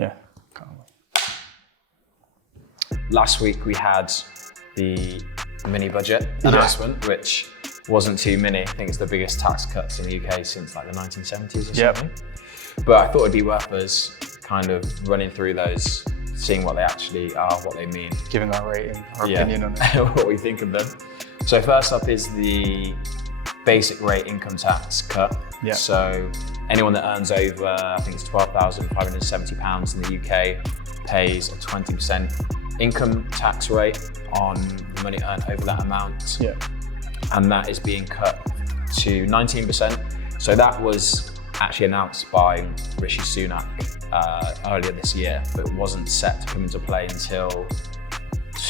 Yeah, can't wait. Last week we had the mini budget announcement, which wasn't too mini. I think it's the biggest tax cuts in the UK since like the 1970s or something. But I thought it'd be worth us kind of running through those, seeing what they actually are, what they mean. Giving our rating, our opinion on it. What we think of them. So first up is the basic rate income tax cut. Yeah. So anyone that earns over, I think it's £12,570 in the UK, pays a 20% income tax rate on the money earned over that amount. Yeah. And that is being cut to 19%. So that was actually announced by Rishi Sunak earlier this year, but it wasn't set to come into play until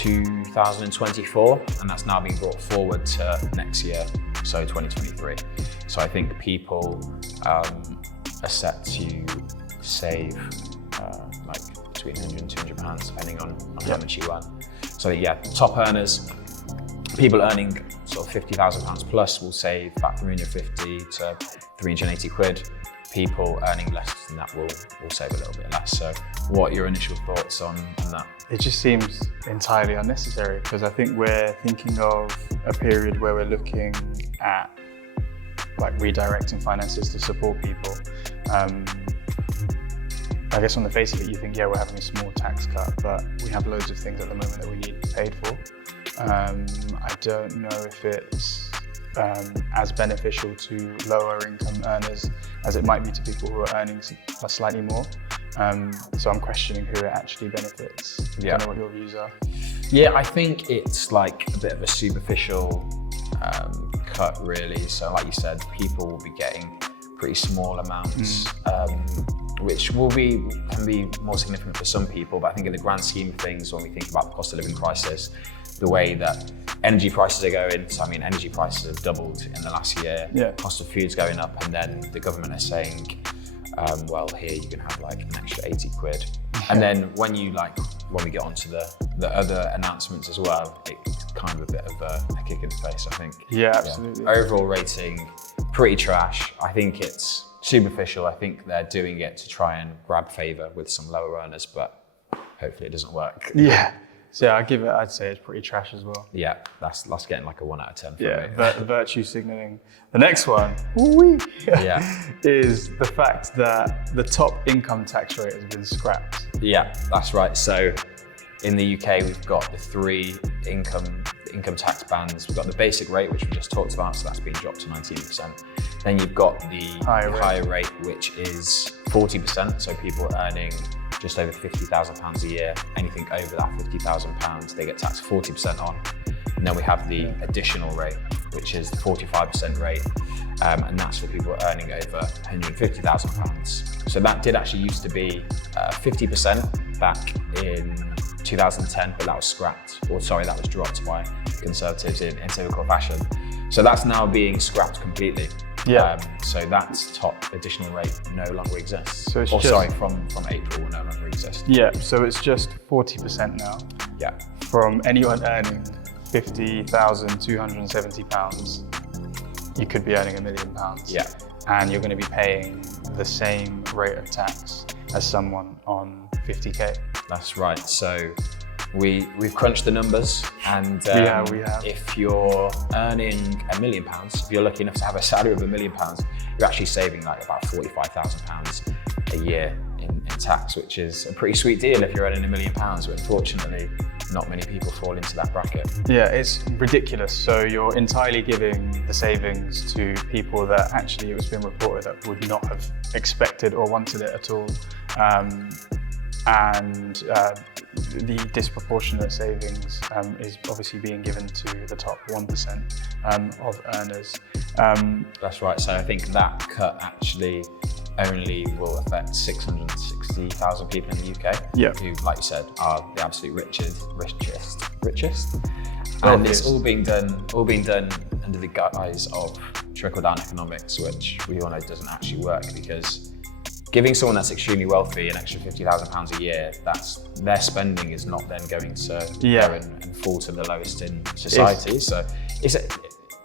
2024, and that's now being brought forward to next year, so 2023. So I think people are set to save like between 100 and 200 pounds, depending on how much you earn. So yeah, top earners, people earning sort of £50,000 plus will save about 350 to 380 quid. People earning less than that will save a little bit less. So what are your initial thoughts on that? It just seems entirely unnecessary, because I think we're thinking of a period where we're looking at like redirecting finances to support people. I guess on the face of it, you think, yeah, we're having a small tax cut, but we have loads of things at the moment that we need paid for. I don't know if it's as beneficial to lower income earners as it might be to people who are earning slightly more. So I'm questioning who it actually benefits. I don't know what your views are. Yeah, I think it's like a bit of a superficial cut really. So like you said, people will be getting pretty small amounts, which can be more significant for some people. But I think in the grand scheme of things, when we think about the cost of living crisis, the way that energy prices are going, so I mean, energy prices have doubled in the last year. Yeah. Cost of food's going up, and then the government is saying, well, here you can have like an extra 80 quid. And then when we get onto the other announcements as well, it's kind of a bit of a kick in the face, I think. Yeah, absolutely. Yeah. Overall rating, pretty trash. I think it's superficial. I think they're doing it to try and grab favour with some lower earners, but hopefully it doesn't work. Yeah. So I'd say it's pretty trash as well. Yeah, that's getting like a 1 out of 10 for me. But virtue signalling. The next one is the fact that the top income tax rate has been scrapped. Yeah, that's right. So in the UK, we've got the 3 income tax bands. We've got the basic rate, which we just talked about, so that's been dropped to 19%. Then you've got the higher rate, which is 40%. So people earning just over £50,000 a year, anything over that £50,000, they get taxed 40% on. And then we have the additional rate, which is the 45% rate, and that's for people earning over £150,000. So that did actually used to be 50% back in 2010, but that was scrapped, that was dropped by Conservatives in typical fashion. So that's now being scrapped completely. Yeah. So that top additional rate no longer exists. So from April will no longer exist. Yeah, so it's just 40% now. Yeah. From anyone earning £50,270, you could be earning £1 million. Yeah. And you're going to be paying the same rate of tax as someone on 50K. That's right. So we've crunched the numbers, and we have. If you're earning £1 million, if you're lucky enough to have a salary of £1 million, you're actually saving like about £45,000 a year in tax, which is a pretty sweet deal if you're earning £1 million. But unfortunately, not many people fall into that bracket. Yeah, it's ridiculous. So you're entirely giving the savings to people that actually it was been reported that would not have expected or wanted it at all. The disproportionate savings is obviously being given to the top 1% of earners. That's right. So I think that cut actually only will affect 660,000 people in the UK, who, like you said, are the absolute richest. And it's all being done under the guise of trickle-down economics, which we all know doesn't actually work, because giving someone that's extremely wealthy an extra £50,000 a year, their spending is not then going to go and fall to the lowest in society. So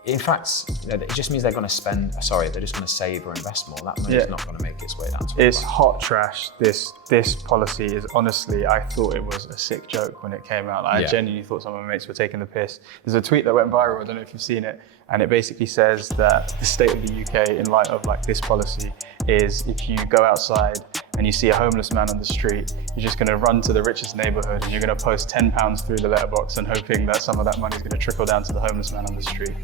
in fact, it just means they're going to spend. Sorry, they're just going to save or invest more. That money is not going to make its way down to. It's hot trash. This policy is honestly. I thought it was a sick joke when it came out. I genuinely thought some of my mates were taking the piss. There's a tweet that went viral. I don't know if you've seen it, and it basically says that the state of the UK, in light of like this policy, is if you go outside and you see a homeless man on the street, you're just going to run to the richest neighbourhood and you're going to post £10 through the letterbox and hoping that some of that money is going to trickle down to the homeless man on the street.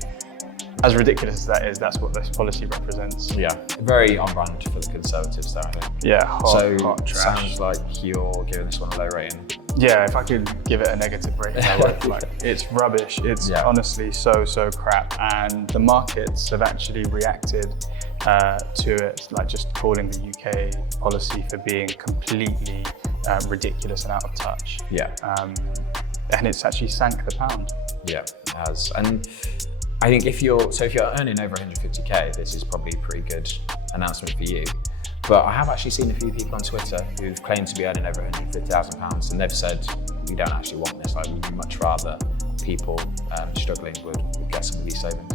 As ridiculous as that is, that's what this policy represents. Yeah, very on brand for the Conservatives there, I think. Yeah, hot trash. Sounds like you're giving this one a low rating. Yeah, if I could give it a negative rating, I would. Like, it's rubbish. It's honestly so crap. And the markets have actually reacted to it, like just calling the UK policy for being completely ridiculous and out of touch. Yeah. And it's actually sank the pound. Yeah, it has. And I think if you're earning over 150k, this is probably a pretty good announcement for you. But I have actually seen a few people on Twitter who've claimed to be earning over £150,000, and they've said, we don't actually want this. Like, we'd much rather people struggling would get some of these savings.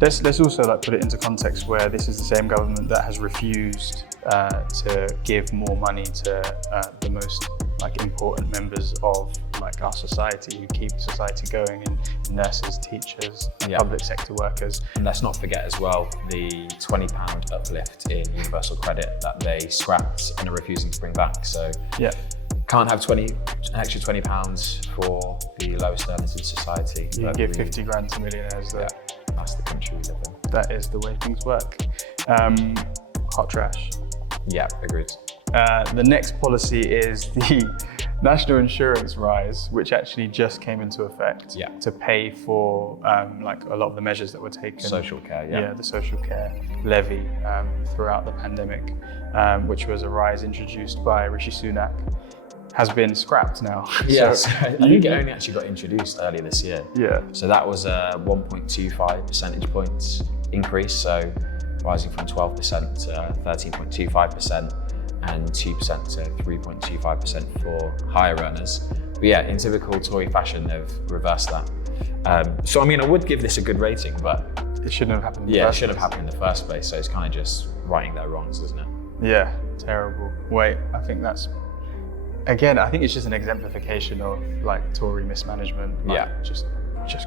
Let's also like put it into context where this is the same government that has refused to give more money to the most like important members of like our society who keep society going, in nurses, teachers, public sector workers. And let's not forget as well the £20 uplift in universal credit that they scrapped and are refusing to bring back. So can't have an extra £20 for the lowest earners in society. You can give 50 grand to millionaires though. Yeah, that's the country we live in. That is the way things work. Hot trash. Yeah, agreed. The next policy is the national insurance rise, which actually just came into effect to pay for like a lot of the measures that were taken. Social care, Yeah, the social care levy throughout the pandemic, which was a rise introduced by Rishi Sunak, has been scrapped now. Yes, so, I think it only actually got introduced earlier this year. Yeah. So that was a 1.25 percentage points increase, so rising from 12% to 13.25%. and 2% to 3.25% for higher earners. But yeah, in typical Tory fashion, they've reversed that. So I mean, I would give this a good rating, but it shouldn't have happened. It should have happened in the first place. So it's kind of just righting their wrongs, isn't it? Yeah, terrible. Wait, I think that's, again, I think it's just an exemplification of like Tory mismanagement. Like, just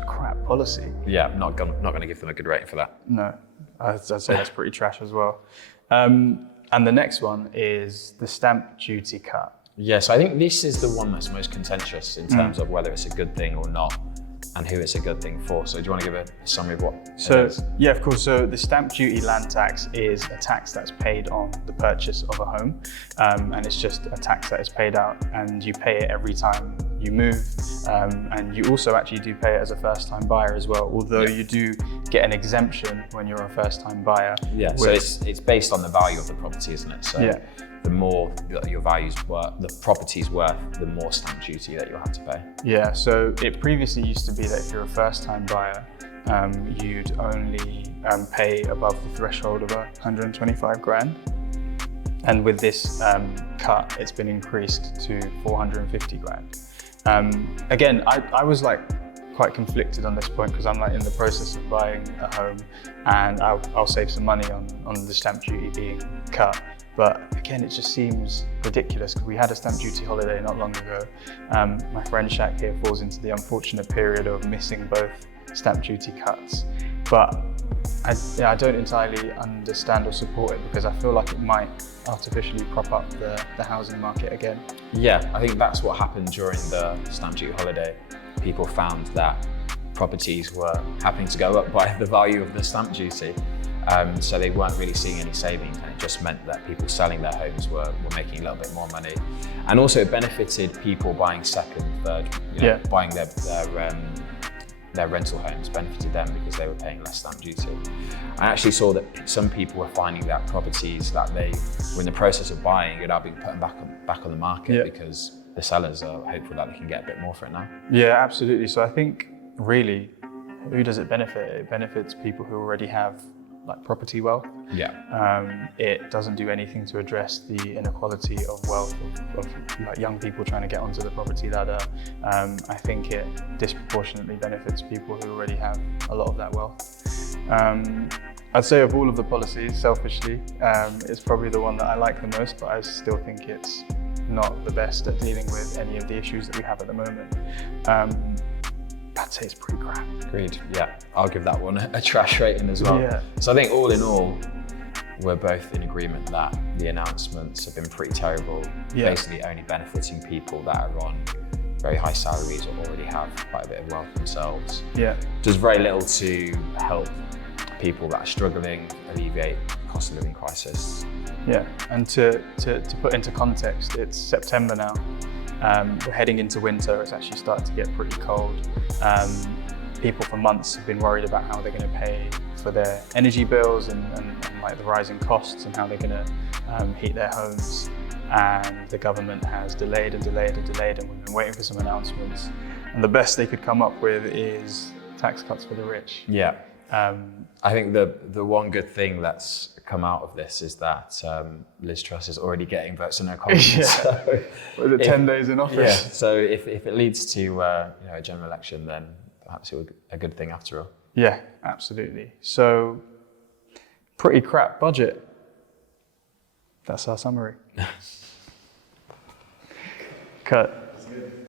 crap policy. Yeah, not gonna give them a good rating for that. No, I'd say that's pretty trash as well. And the next one is the stamp duty cut. Yes, I think this is the one that's most contentious in terms of whether it's a good thing or not, and who it's a good thing for. So do you want to give a summary of what it is? Yeah, of course. So the stamp duty land tax is a tax that's paid on the purchase of a home. And it's just a tax that is paid out, and you pay it every time you move. And you also actually do pay it as a first-time buyer as well, although you do get an exemption when you're a first-time buyer. Yeah, so it's based on the value of the property, isn't it? So the more your value's worth, the property's worth, the more stamp duty that you'll have to pay. Yeah, so it previously used to be that if you're a first-time buyer, you'd only pay above the threshold of 125 grand. And with this cut, it's been increased to 450 grand. Again, I was like quite conflicted on this point because I'm like in the process of buying a home, and I'll save some money on the stamp duty being cut. But again, it just seems ridiculous because we had a stamp duty holiday not long ago. My friend Shaq here falls into the unfortunate period of missing both stamp duty cuts. But I don't entirely understand or support it because I feel like it might artificially prop up the housing market again. Yeah, I think that's what happened during the stamp duty holiday. People found that properties were happening to go up by the value of the stamp duty. So they weren't really seeing any savings, and it just meant that people selling their homes were making a little bit more money. And also it benefited people buying second, third, buying their rental homes, benefited them because they were paying less stamp duty. I actually saw that some people were finding that properties that they were in the process of buying are now being put back on the market because the sellers are hopeful that they can get a bit more for it now. Yeah, absolutely. So I think really, who does it benefit? It benefits people who already have like property wealth. It doesn't do anything to address the inequality of wealth of like young people trying to get onto the property ladder. I think it disproportionately benefits people who already have a lot of that wealth. I'd say of all of the policies, selfishly, it's probably the one that I like the most, but I still think it's not the best at dealing with any of the issues that we have at the moment. I'd say it's pretty crap. Agreed. Yeah, I'll give that one a trash rating as well. Yeah. So I think all in all, we're both in agreement that the announcements have been pretty terrible, basically only benefiting people that are on very high salaries or already have quite a bit of wealth themselves. Yeah. Does very little to help people that are struggling, alleviate the cost of living crisis. Yeah, and to put into context, it's September now. We're heading into winter. It's actually starting to get pretty cold. People for months have been worried about how they're going to pay for their energy bills and like the rising costs and how they're going to heat their homes. And the government has delayed and delayed and delayed, and we've been waiting for some announcements. And the best they could come up with is tax cuts for the rich. Yeah. I think the one good thing that's come out of this is that Liz Truss is already getting votes on her confidence. Yeah. So Was it 10 days in office? Yeah. So if it leads to a general election, then perhaps it would be a good thing after all. Yeah, absolutely. So pretty crap budget. That's our summary. Cut.